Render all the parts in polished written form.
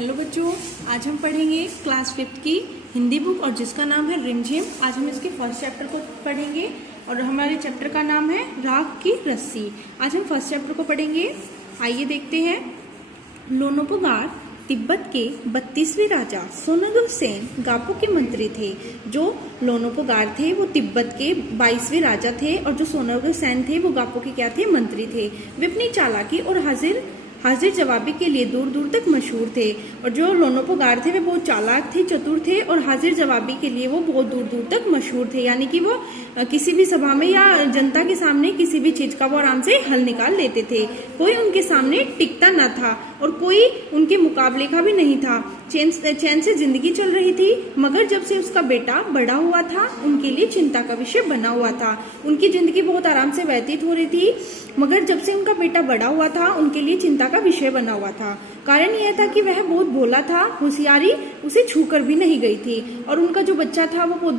Hello बच्चों, आज हम पढ़ेंगे क्लास 5th की हिंदी बुक और जिसका नाम है रिमझिम। आज हम इसके फर्स्ट चैप्टर को पढ़ेंगे और हमारे चैप्टर का नाम है राख की रस्सी। आज हम फर्स्ट चैप्टर को पढ़ेंगे। आइए देखते हैं। लोनोपुगार तिब्बत के 32वें राजा सोनगल सेन गापो के मंत्री थे। जो लोनोपुगार थे वो तिब्बत के 22वें राजा थे और जो सोनगल सेन थे वो गापो के क्या थे, मंत्री थे। वे अपनी चालाकी और हाजिर जवाबी के लिए दूर दूर तक मशहूर थे। और जो लोनोपुगार थे वे बहुत चालाक थे, चतुर थे और हाजिर जवाबी के लिए वो बहुत दूर दूर तक मशहूर थे। यानी कि वो किसी भी सभा में या जनता के सामने किसी भी चीज का वो आराम से हल निकाल लेते थे। कोई उनके सामने टिकता न था और कोई उनके मुकाबले का भी नहीं था। चैन से जिंदगी चल रही थी, मगर जब से उसका बेटा बड़ा हुआ था उनके लिए चिंता का विषय बना हुआ था। उनकी जिंदगी बहुत आराम से व्यतीत हो रही थी, मगर जब से उनका बेटा बड़ा हुआ था उनके लिए चिंता का विषय बना हुआ था। कारण यह था कि वह बहुत भोला था, होशियारी उसे छूकर भी नहीं गई थी। और उनका जो बच्चा था वो बहुत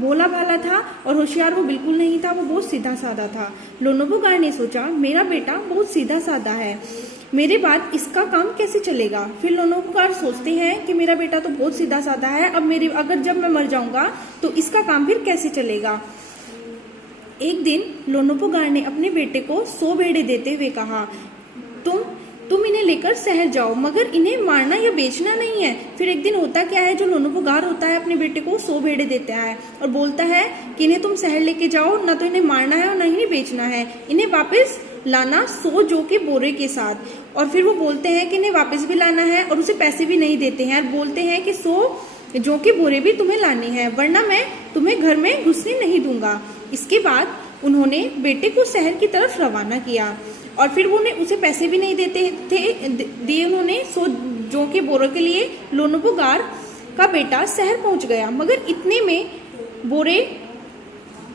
भोला भाला था और होशियार वो बिल्कुल नहीं था, वो बहुत सीधा साधा था। लोनोपुगार ने सोचा, मेरा बेटा बहुत सीधा साधा है, मेरे बाद इसका काम कैसे चलेगा। फिर लोनोपुगार सोचते हैं कि मेरा बेटा तो बहुत सीधा साधा है, अब जब मैं मर जाऊंगा तो इसका काम फिर कैसे चलेगा। एक दिन लोनोपुगार ने अपने बेटे को 100 भेड़े देते हुए कहा, तुम इन्हें लेकर शहर जाओ, मगर इन्हें मारना या बेचना नहीं है। फिर एक दिन होता क्या है, जो लोनोपुगार होता है अपने बेटे को 100 भेड़े देता है और बोलता है कि इन्हें तुम शहर लेके जाओ, ना तो इन्हें मारना है और ना इन्हें बेचना है, इन्हें वापस लाना 100 जौ के बोरे के साथ। और फिर वो बोलते हैं कि इन्हें वापस भी लाना है और उसे पैसे भी नहीं देते हैं और बोलते हैं कि 100 जौ के बोरे भी तुम्हें लाने हैं, वरना मैं तुम्हें घर में घुसने नहीं दूंगा। इसके बाद उन्होंने बेटे को शहर की तरफ रवाना किया और फिर वो उसे पैसे भी नहीं दिए उन्होंने 100 जौ के बोरों के लिए। लोनोपुगार का बेटा शहर पहुंच गया, मगर इतने में बोरे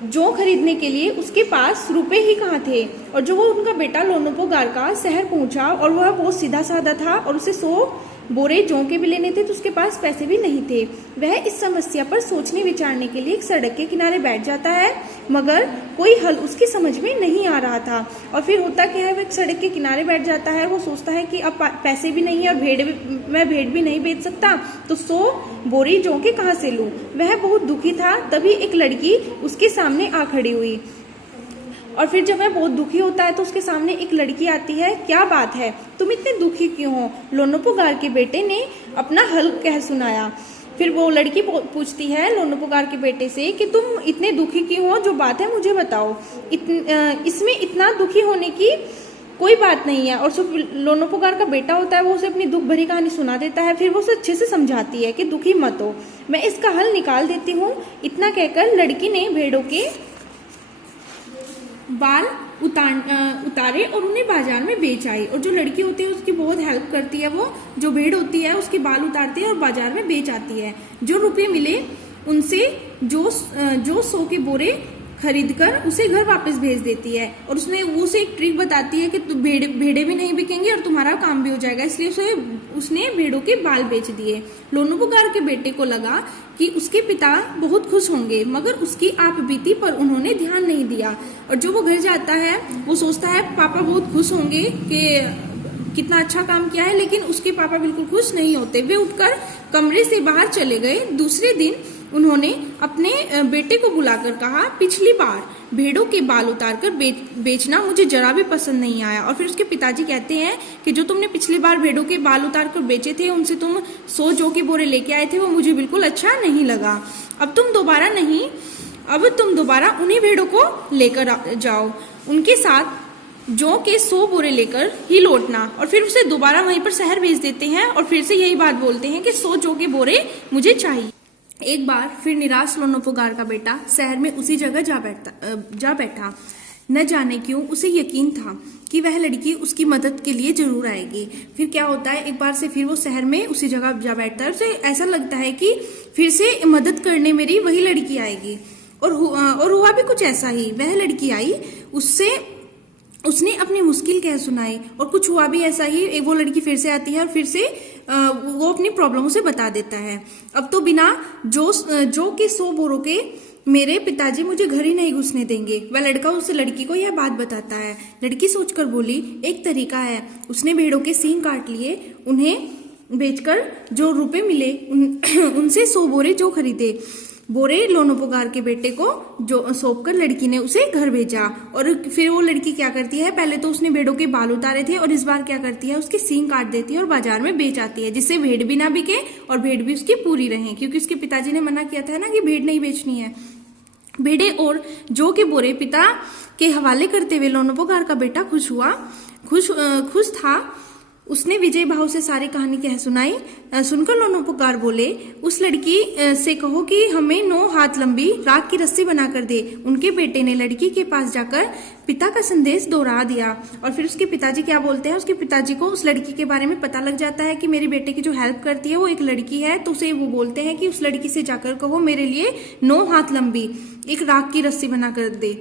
जौ खरीदने के लिए उसके पास रुपए ही कहाँ थे। और जो वो उनका बेटा लोनोपुगार का शहर पहुंचा और वह बहुत सीधा साधा था और उसे 100 बोरे जौ के भी लेने थे, तो उसके पास पैसे भी नहीं थे। वह इस समस्या पर सोचने विचारने के लिए एक सड़क के किनारे बैठ जाता है, मगर कोई हल उसकी समझ में नहीं आ रहा था। और फिर होता क्या है, वह सड़क के किनारे बैठ जाता है, वो सोचता है कि अब पैसे भी नहीं है और मैं भेड़ भी नहीं बेच सकता, तो 100 बोरी जौ के कहाँ से लूं। वह बहुत दुखी था। तभी एक लड़की उसके सामने आ खड़ी हुई और फिर जब वह बहुत दुखी होता है तो उसके सामने एक लड़की आती है। क्या बात है, तुम इतने दुखी क्यों हो। लोनोपुगार के बेटे ने अपना हल कह सुनाया। फिर वो लड़की पूछती है लोनोपुगार के बेटे से कि तुम इतने दुखी क्यों हो, जो बात है मुझे बताओ। इसमें इतना दुखी होने की कोई बात नहीं है। और जो लोनोपुगार का बेटा होता है वो उसे अपनी दुख भरी कहानी सुना देता है। फिर वो उसे अच्छे से समझाती है कि दुखी मत हो, मैं इसका हल निकाल देती हूँ। इतना कहकर लड़की ने भेड़ों के बाल उतारे और उन्हें बाजार में बेच आई। और जो लड़की होती है उसकी बहुत हेल्प करती है। वो जो भेड़ होती है उसके बाल उतारती है और बाजार में बेच आती है। जो रुपए मिले उनसे जो 100 के बोरे खरीदकर उसे घर वापस भेज देती है। और उसे एक ट्रिक बताती है कि भेड़े भी नहीं बिकेंगे और तुम्हारा काम भी हो जाएगा, इसलिए उसने भेड़ों के बाल बेच दिए। लोनोपुगार के बेटे को लगा कि उसके पिता बहुत खुश होंगे, मगर उसकी आप बीती पर उन्होंने ध्यान नहीं दिया। और जो वो घर जाता है वो सोचता है पापा बहुत खुश होंगे कि कितना अच्छा काम किया है, लेकिन उसके पापा बिल्कुल खुश नहीं होते। वे उठकर कमरे से बाहर चले गए। दूसरे दिन उन्होंने अपने बेटे को बुलाकर कहा, पिछली बार भेड़ों के बाल उतारकर बेचना मुझे जरा भी पसंद नहीं आया। और फिर उसके पिताजी कहते हैं कि जो तुमने पिछली बार भेड़ों के बाल उतारकर बेचे थे, उनसे तुम 100 जौ के बोरे लेके आए थे, वो मुझे बिल्कुल अच्छा नहीं लगा। अब तुम दोबारा उन्हीं भेड़ों को लेकर जाओ, उनके साथ जौ के 100 बोरे लेकर ही लौटना। और फिर उसे दोबारा वहीं पर शहर भेज देते हैं और फिर से यही बात बोलते हैं कि 100 जौ के बोरे मुझे चाहिए। एक बार फिर निराश लोनोपुगार का बेटा शहर में उसी जगह जा बैठा। न जाने क्यों उसे यकीन था कि वह लड़की उसकी मदद के लिए जरूर आएगी। फिर क्या होता है, एक बार से फिर वो शहर में उसी जगह जा बैठता है। उसे ऐसा लगता है कि फिर से मदद करने मेरी वही लड़की आएगी। और हुआ भी कुछ ऐसा ही। वह लड़की आई, उसने अपनी मुश्किल कह सुनाई और कुछ हुआ भी ऐसा ही। वो लड़की फिर से आती है और फिर से वो अपनी प्रॉब्लम उसे बता देता है। अब तो बिना जो के 100 बोरों के मेरे पिताजी मुझे घर ही नहीं घुसने देंगे। वह लड़का उस लड़की को यह बात बताता है। लड़की सोचकर बोली, एक तरीका है। उसने भेड़ों के सींग काट लिए, उन्हें बेचकर जो रुपए मिले उनसे 100 बोरे जौ खरीदे। बोरे लोनोपोगार के बेटे को जो सौंपकर लड़की ने उसे घर भेजा। और फिर वो लड़की क्या करती है, पहले तो उसने भेड़ों के बाल उतारे थे और इस बार क्या करती है, उसके सींग काट देती है और बाजार में बेच आती है, जिससे भेड़ भी ना बिके और भेड़ भी उसकी पूरी रहे, क्योंकि उसके पिताजी ने मना किया था ना कि भेड़ नहीं बेचनी है। भेड़े और जौ के बोरे पिता के हवाले करते हुए लोनोपोगार का बेटा खुश था। उसने विजय भाव से सारी कहानी कह सुनाई। सुनकर लोनोपोगार बोले, उस लड़की से कहो कि हमें 9 हाथ लंबी राख की रस्सी बनाकर दे। उनके बेटे ने लड़की के पास जाकर पिता का संदेश दोहरा दिया। और फिर उसके पिताजी क्या बोलते हैं, उसके पिताजी को उस लड़की के बारे में पता लग जाता है कि मेरे बेटे की जो हेल्प करती है वो एक लड़की है। तो उसे वो बोलते हैं कि उस लड़की से जाकर कहो मेरे लिए 9 हाथ लंबी एक राख की रस्सी बनाकर दे।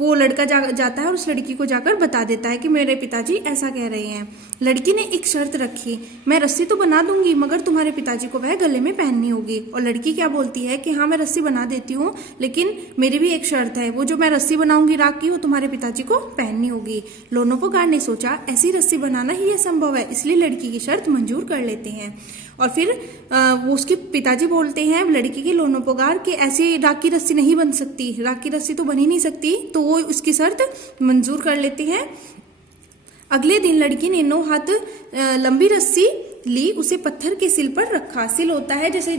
वो लड़का जाता है और उस लड़की को जाकर बता देता है कि मेरे पिताजी ऐसा कह रहे हैं। लड़की ने एक शर्त रखी, मैं रस्सी तो बना दूंगी मगर तुम्हारे पिताजी को वह गले में पहननी होगी। और लड़की क्या बोलती है कि हाँ मैं रस्सी बना देती हूँ, लेकिन मेरी भी एक शर्त है, वो जो मैं रस्सी बनाऊंगी राख की वो तुम्हारे पिताजी को पहननी होगी। लोनोपोगार ने सोचा ऐसी रस्सी बनाना ही असंभव है, इसलिए लड़की की शर्त मंजूर कर लेते हैं। और फिर वो उसके पिताजी बोलते हैं लड़की के लोनोपोगार कि ऐसी राख की रस्सी नहीं बन सकती, राख की रस्सी तो बन ही नहीं सकती, तो वो उसकी शर्त मंजूर कर लेते हैं। अगले दिन लड़की ने 9 हाथ लंबी रस्सी ली, उसे पत्थर के सिल पर रखा। सिल होता है जैसे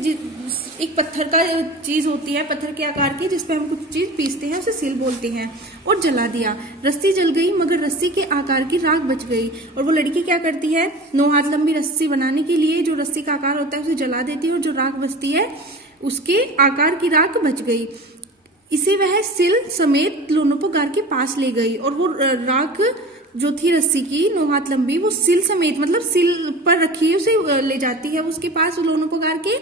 एक पत्थर का चीज होती है, पत्थर के आकार की, जिसपे हम कुछ चीज पीसते हैं, उसे सिल बोलते हैं। और जला दिया। रस्सी जल गई मगर रस्सी के आकार की राख बच गई। और वो लड़की क्या करती है, 9 हाथ लंबी रस्सी बनाने के लिए जो रस्सी का आकार होता है उसे जला देती है और जो राख बचती है उसके आकार की राख बच गई। इसे वह सिल समेत लोनोपोगार के पास ले गई और वो राख जो थी रस्सी की 9 हाथ लंबी वो सिल समेत मतलब सिल पर रखी उसे ले जाती है उसके पास लोनोपोगार के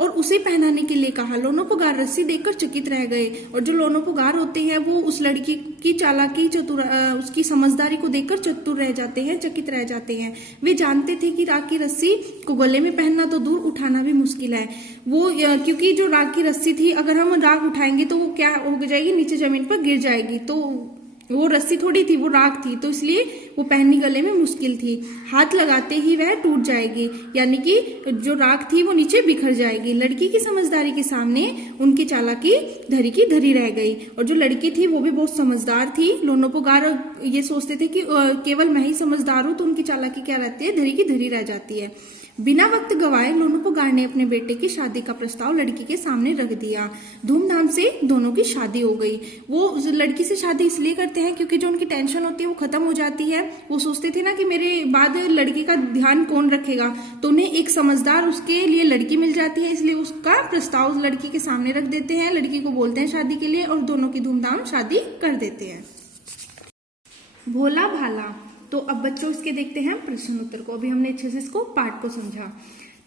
और उसे पहनाने के लिए कहा। लोनोपोगार रस्सी देखकर चकित रह गए और जो लोनोपोगार होते हैं वो उस लड़की की चालाकी उसकी समझदारी को देखकर चतुर रह जाते हैं, चकित रह जाते हैं। वे जानते थे कि राख की रस्सी को गले में पहनना तो दूर उठाना भी मुश्किल है। वो क्योंकि जो राख की रस्सी थी अगर हम राख उठाएंगे तो वो क्या हो जाएगी, नीचे जमीन पर गिर जाएगी, तो वो रस्सी थोड़ी थी, वो राख थी, तो इसलिए वो पहननी गले में मुश्किल थी। हाथ लगाते ही वह टूट जाएगी, यानी कि जो राख थी वो नीचे बिखर जाएगी। लड़की की समझदारी के सामने उनकी चालाकी धरी की धरी रह गई। और जो लड़की थी वो भी बहुत समझदार थी। लोनोपोगार ये सोचते थे कि केवल मैं ही समझदार हूं, तो उनकी चालाकी क्या रहती है, धरी की धरी रह जाती है। बिना वक्त गवाए लोनोपोगार ने अपने बेटे की शादी का प्रस्ताव लड़की के सामने रख दिया। धूमधाम से दोनों की शादी हो गई। वो लड़की से शादी इसलिए करते हैं क्योंकि जो उनकी टेंशन होती है वो खत्म हो जाती है। वो सोचते थे ना कि मेरे बाद लड़की का ध्यान कौन रखेगा, तो उन्हें एक समझदार उसके लिए लड़की मिल जाती है, इसलिए उसका प्रस्ताव लड़की के सामने रख देते हैं। लड़की को बोलते हैं शादी के लिए और दोनों की धूमधाम शादी कर देते हैं। भोला भाला। तो अब बच्चों इसके देखते हैं प्रश्न उत्तर को। अभी हमने अच्छे से इसको पाठ को समझा।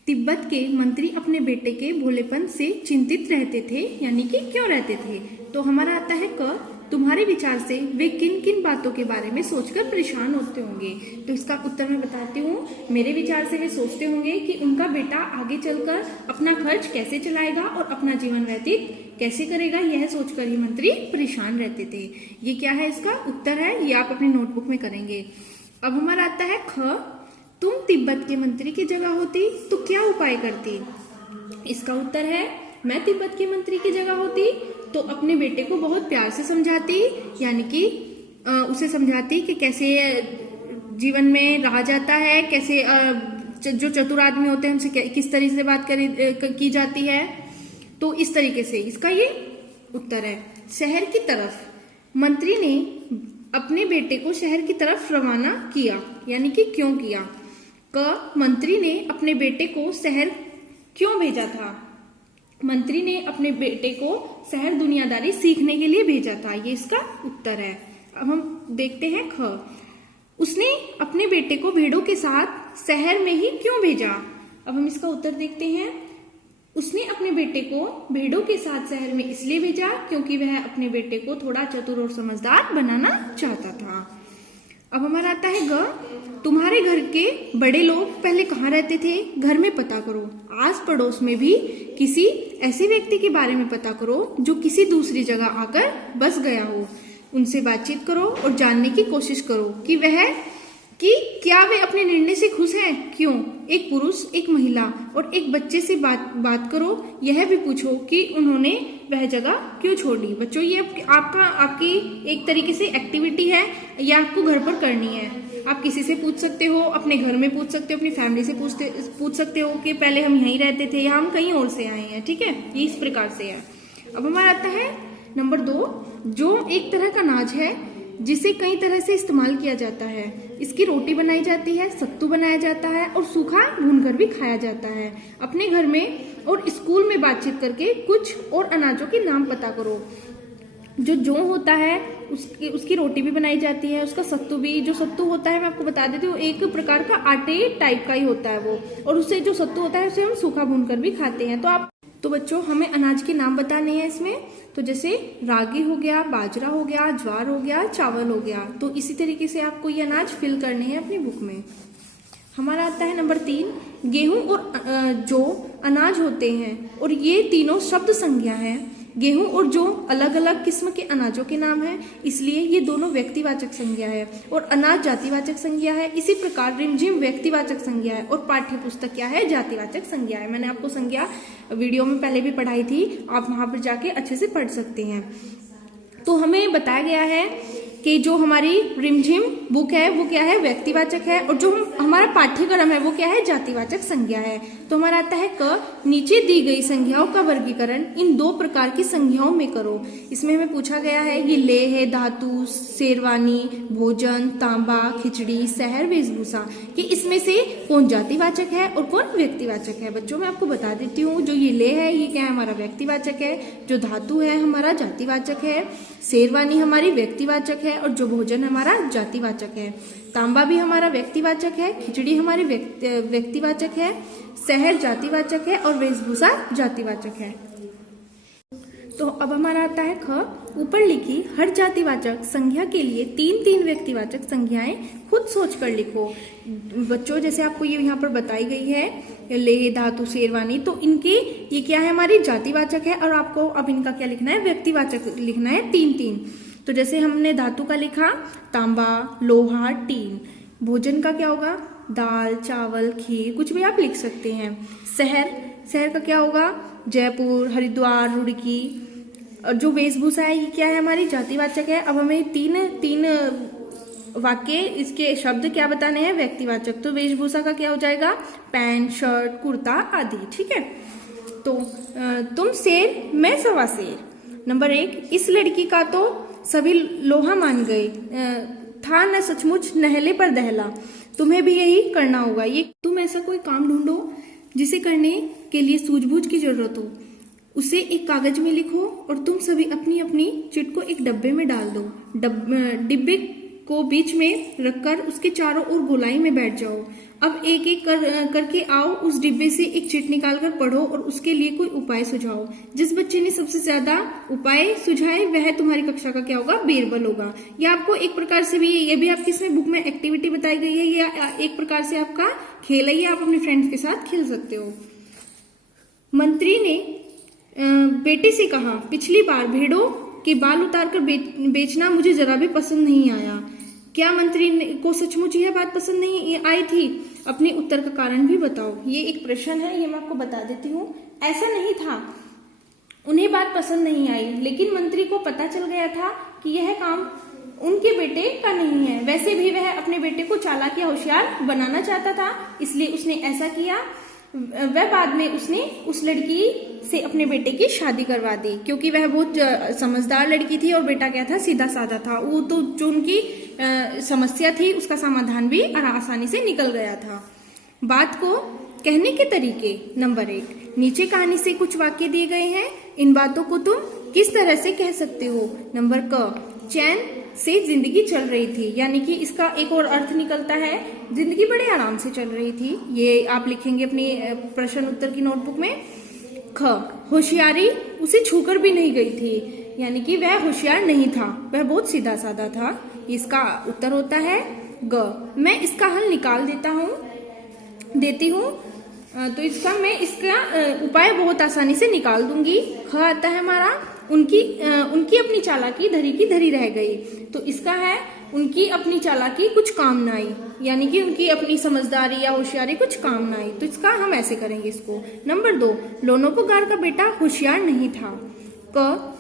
तिब्बत के मंत्री अपने बेटे के भोलेपन से चिंतित रहते थे, यानी कि क्यों रहते थे। तो हमारा आता है क, तुम्हारे विचार से वे किन किन बातों के बारे में सोचकर परेशान होते होंगे। तो इसका उत्तर मैं बताती हूँ। मेरे विचार से वे सोचते होंगे कि उनका बेटा आगे चलकर अपना खर्च कैसे चलाएगा और अपना जीवन व्यतीत कैसे करेगा, यह सोचकर ही मंत्री परेशान रहते थे। ये क्या है, इसका उत्तर है, ये आप अपनी नोटबुक में करेंगे। अब हमारा आता है ख, तुम तिब्बत के मंत्री की जगह होती तो क्या उपाय करती। इसका उत्तर है, मैं तिब्बत के मंत्री की जगह होती तो अपने बेटे को बहुत प्यार से समझाती, यानी कि उसे समझाती कि कैसे जीवन में रहा जाता है, कैसे जो चतुर आदमी होते हैं उनसे किस तरीके से बात की जाती है। तो इस तरीके से इसका ये उत्तर है। शहर की तरफ मंत्री ने अपने बेटे को शहर की तरफ रवाना किया, यानी कि क्यों किया। क, मंत्री ने अपने बेटे को शहर क्यों भेजा था। मंत्री ने अपने बेटे को शहर दुनियादारी सीखने के लिए भेजा था, ये इसका उत्तर है। अब हम देखते हैं ख, उसने अपने बेटे को भेड़ों के साथ शहर में ही क्यों भेजा। अब हम इसका उत्तर देखते हैं। उसने अपने बेटे को भेड़ों के साथ शहर में इसलिए भेजा क्योंकि वह अपने बेटे को थोड़ा चतुर और समझदार बनाना चाहता था। अब हमारा आता है ग, तुम्हारे घर के बड़े लोग पहले कहाँ रहते थे, घर में पता करो। आस पड़ोस में भी किसी ऐसे व्यक्ति के बारे में पता करो जो किसी दूसरी जगह आकर बस गया हो। उनसे बातचीत करो और जानने की कोशिश करो कि वह कि क्या वे अपने निर्णय से खुश हैं, क्यों। एक पुरुष, एक महिला और एक बच्चे से बात करो। यह भी पूछो कि उन्होंने वह जगह क्यों छोड़ी। बच्चों, ये आपकी एक तरीके से एक्टिविटी है, या आपको घर पर करनी है। आप किसी से पूछ सकते हो, अपने घर में पूछ सकते हो, अपनी फैमिली से पूछ सकते हो कि पहले हम यहीं रहते थे या हम कहीं और से आए हैं। ठीक है, ये इस प्रकार से है। अब हमारा आता है नंबर 2, जो एक तरह का अनाज है जिसे कई तरह से इस्तेमाल किया जाता है। इसकी रोटी बनाई जाती है, सत्तू बनाया जाता है और सूखा भूनकर भी खाया जाता है। अपने घर में और स्कूल में बातचीत करके कुछ और अनाजों के नाम पता करो। जो जौ होता है उसकी रोटी भी बनाई जाती है, उसका सत्तू भी। जो सत्तू होता है मैं आपको बता देती हूँ, एक प्रकार का आटे टाइप का ही होता है वो, और उससे जो सत्तू होता है उसे हम सूखा भूनकर भी खाते हैं। तो बच्चों, हमें अनाज के नाम बताने हैं इसमें। तो जैसे रागी हो गया, बाजरा हो गया, ज्वार हो गया, चावल हो गया। तो इसी तरीके से आपको ये अनाज फिल करने हैं अपनी बुक में। हमारा आता है नंबर 3, गेहूं और जौ अनाज होते हैं और ये तीनों शब्द संज्ञा हैं। गेहूं और जौ अलग अलग किस्म के अनाजों के नाम हैं, इसलिए ये दोनों व्यक्तिवाचक संज्ञा है और अनाज जातिवाचक संज्ञा है। इसी प्रकार रिमझिम व्यक्तिवाचक संज्ञा है और पाठ्य पुस्तक क्या है, जातिवाचक संज्ञा है। मैंने आपको संज्ञा वीडियो में पहले भी पढ़ाई थी, आप वहां पर जाके अच्छे से पढ़ सकते हैं। तो हमें बताया गया है कि जो हमारी रिमझिम बुक है वो क्या है, व्यक्तिवाचक है, और जो हमारा पाठ्यक्रम है वो क्या है, जातिवाचक संज्ञा है। तो हमारा आता है क, नीचे दी गई संज्ञाओं का वर्गीकरण इन 2 प्रकार की संज्ञाओं में करो। इसमें हमें पूछा गया है ये ले है, धातु, शेरवानी, भोजन, तांबा, खिचड़ी, शहर, वेशभूषा, कि इसमें से कौन जातिवाचक है और कौन व्यक्तिवाचक है। बच्चों, मैं आपको बता देती हूँ, जो ये ले है ये क्या है, हमारा व्यक्तिवाचक है। जो धातु है हमारा जातिवाचक है। शेरवानी हमारी व्यक्तिवाचक है और जो भोजन हमारा जातिवाचक है। तांबा भी हमारा व्यक्तिवाचक है, खिचड़ी हमारी व्यक्तिवाचक है, शहर जातिवाचक है और वेशभूषा जातिवाचक है। तो अब हमारा आता है ख, ऊपर लिखी हर जातिवाचक संज्ञा के लिए 3-3 व्यक्तिवाचक संज्ञाएं खुद सोचकर लिखो। बच्चों, जैसे आपको ये यहाँ पर बताई गई है, ले, धातु, शेरवानी, तो इनके ये क्या है, हमारी जातिवाचक है और आपको अब इनका क्या लिखना है, व्यक्तिवाचक लिखना है 3-3। तो जैसे हमने धातु का लिखा तांबा, लोहा, टीन। भोजन का क्या होगा, दाल, चावल, खीर, कुछ भी आप लिख सकते हैं। शहर का क्या होगा, जयपुर, हरिद्वार, रुड़की। और जो वेशभूषा है ये क्या है, हमारी जातिवाचक है। अब हमें तीन वाक्य, इसके शब्द क्या बताने हैं, व्यक्तिवाचक। तो वेशभूषा का क्या हो जाएगा, पैंट, शर्ट, कुर्ता आदि। ठीक है, तो तुम शेर, मैं सवा शेर। नंबर 1, इस लड़की का तो सभी लोहा मान गए, था न सचमुच नहले पर दहला। तुम्हें भी यही करना होगा। ये तुम ऐसा कोई काम ढूंढो जिसे करने के लिए सूझबूझ की जरूरत हो, उसे एक कागज में लिखो और तुम सभी अपनी अपनी चिट को एक डब्बे में डाल दो। डिब्बे को बीच में रखकर उसके चारों ओर गोलाई में बैठ जाओ। अब एक एक करके आओ, उस डिब्बे से एक चिट निकाल कर पढ़ो और उसके लिए कोई उपाय सुझाओ। जिस बच्चे ने सबसे ज्यादा उपाय सुझाए वह तुम्हारी कक्षा का क्या होगा, बीरबल होगा। या आपको एक प्रकार से भी, ये भी आपकी इसमें बुक में एक्टिविटी बताई गई है, या एक प्रकार से आपका खेल है, ये आप अपने फ्रेंड्स के साथ खेल सकते हो। मंत्री ने बेटे से कहा, पिछली बार भेड़ों के बाल उतारकर बेचना मुझे जरा भी पसंद नहीं आया। क्या मंत्री को सचमुच यह बात पसंद नहीं आई थी? अपने उत्तर का कारण भी बताओ। ये एक प्रश्न है, ये मैं आपको बता देती हूँ। ऐसा नहीं था, उन्हें बात पसंद नहीं आई, लेकिन मंत्री को पता चल गया था कि यह काम उनके बेटे का नहीं है। वैसे भी वह अपने बेटे को चालाक या होशियार बनाना चाहता था, इसलिए उसने ऐसा किया। वह बाद में उसने उस लड़की से अपने बेटे की शादी करवा दी, क्योंकि वह बहुत समझदार लड़की थी और बेटा क्या था, सीधा साधा था। वो तो जो उनकी समस्या थी उसका समाधान भी आसानी से निकल गया था। बात को कहने के तरीके। नंबर 1, नीचे कहानी से कुछ वाक्य दिए गए हैं, इन बातों को तुम किस तरह से कह सकते हो। नंबर क, चैन से जिंदगी चल रही थी, यानी कि इसका एक और अर्थ निकलता है, जिंदगी बड़े आराम से चल रही थी। ये आप लिखेंगे अपनी प्रश्न उत्तर की नोटबुक में। ख, होशियारी उसे छूकर भी नहीं गई थी, यानी कि वह होशियार नहीं था, वह बहुत सीधा साधा था। इसका उत्तर होता है ग। मैं इसका हल निकाल देती हूँ, तो मैं इसका उपाय बहुत आसानी से निकाल दूंगी। ख आता है हमारा, उनकी अपनी चालाकी धरी की धरी रह गई। तो इसका है उनकी अपनी चालाकी कुछ काम ना आई, यानी कि उनकी अपनी समझदारी या होशियारी कुछ काम ना आई। तो इसका हम ऐसे करेंगे इसको। नंबर 2, लोनोपोगार का बेटा होशियार नहीं था। क,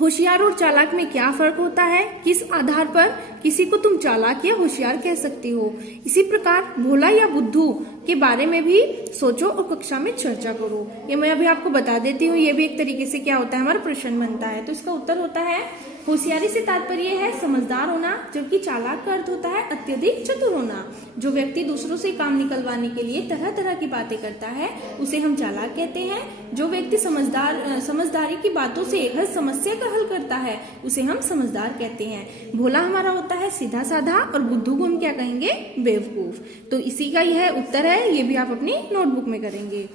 होशियार और चालाक में क्या फर्क होता है? किस आधार पर किसी को तुम चालाक या होशियार कह सकती हो? इसी प्रकार भोला या बुद्धू के बारे में भी सोचो और कक्षा में चर्चा करो। ये मैं अभी आपको बता देती हूँ, ये भी एक तरीके से क्या होता है, हमारा प्रश्न बनता है। तो इसका उत्तर होता है, होशियारी से तात्पर्य है समझदार होना, जबकि चालाक का अर्थ होता है अत्यधिक चतुर होना। जो व्यक्ति दूसरों से काम निकलवाने के लिए तरह तरह की बातें करता है उसे हम चालाक कहते हैं। जो व्यक्ति समझदारी की बातों से हर समस्या का हल करता है उसे हम समझदार कहते हैं। भोला हमारा होता है सीधा साधा और बुद्धू को हम क्या कहेंगे? बेवकूफ। तो इसी का यह उत्तर है, ये भी आप अपनी नोटबुक में करेंगे।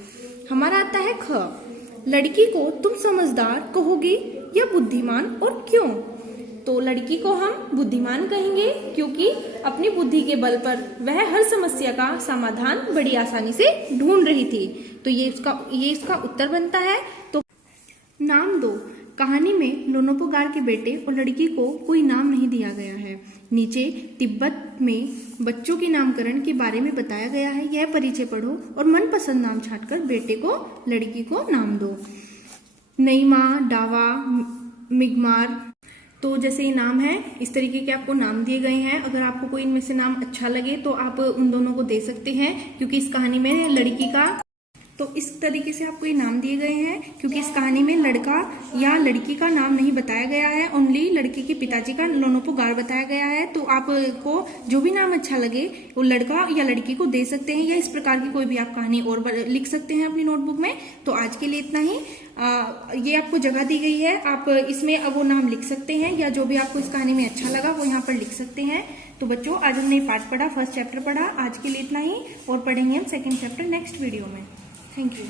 हमारा आता है ख, लड़की को तुम समझदार कहोगी या बुद्धिमान और क्यों? तो लड़की को हम बुद्धिमान कहेंगे क्योंकि अपनी बुद्धि के बल पर वह हर समस्या का समाधान बड़ी आसानी से ढूंढ रही थी। तो ये इसका उत्तर बनता है। तो नाम दो। कहानी में लोनोपोगार के बेटे और लड़की को कोई नाम नहीं दिया गया है। नीचे तिब्बत में बच्चों के नामकरण के बारे में बताया गया है। यह परिचय पढ़ो और मनपसंद नाम छांटकर बेटे को लड़की को नाम दो। नईमा, डावा, मिगमार। तो जैसे ये नाम है इस तरीके के आपको नाम दिए गए हैं। अगर आपको कोई इनमें से नाम अच्छा लगे तो आप उन दोनों को दे सकते हैं, क्योंकि इस कहानी में लड़की का, तो इस तरीके से आपको ये नाम दिए गए हैं क्योंकि इस कहानी में लड़का या लड़की का नाम नहीं बताया गया है, ओनली लड़की के पिताजी का लोनोपोगार बताया गया है। तो आपको जो भी नाम अच्छा लगे वो लड़का या लड़की को दे सकते हैं, या इस प्रकार की कोई भी आप कहानी और लिख सकते हैं अपनी नोटबुक में। तो आज के लिए इतना ही। ये आपको जगह दी गई है, आप इसमें अब वो नाम लिख सकते हैं, या जो भी आपको इस कहानी में अच्छा लगा वो यहाँ पर लिख सकते हैं। तो बच्चों, आज हमने पाठ पढ़ा, फर्स्ट चैप्टर पढ़ा। आज के लिए इतना ही, और पढ़ेंगे हम सेकेंड चैप्टर नेक्स्ट वीडियो में। Thank you.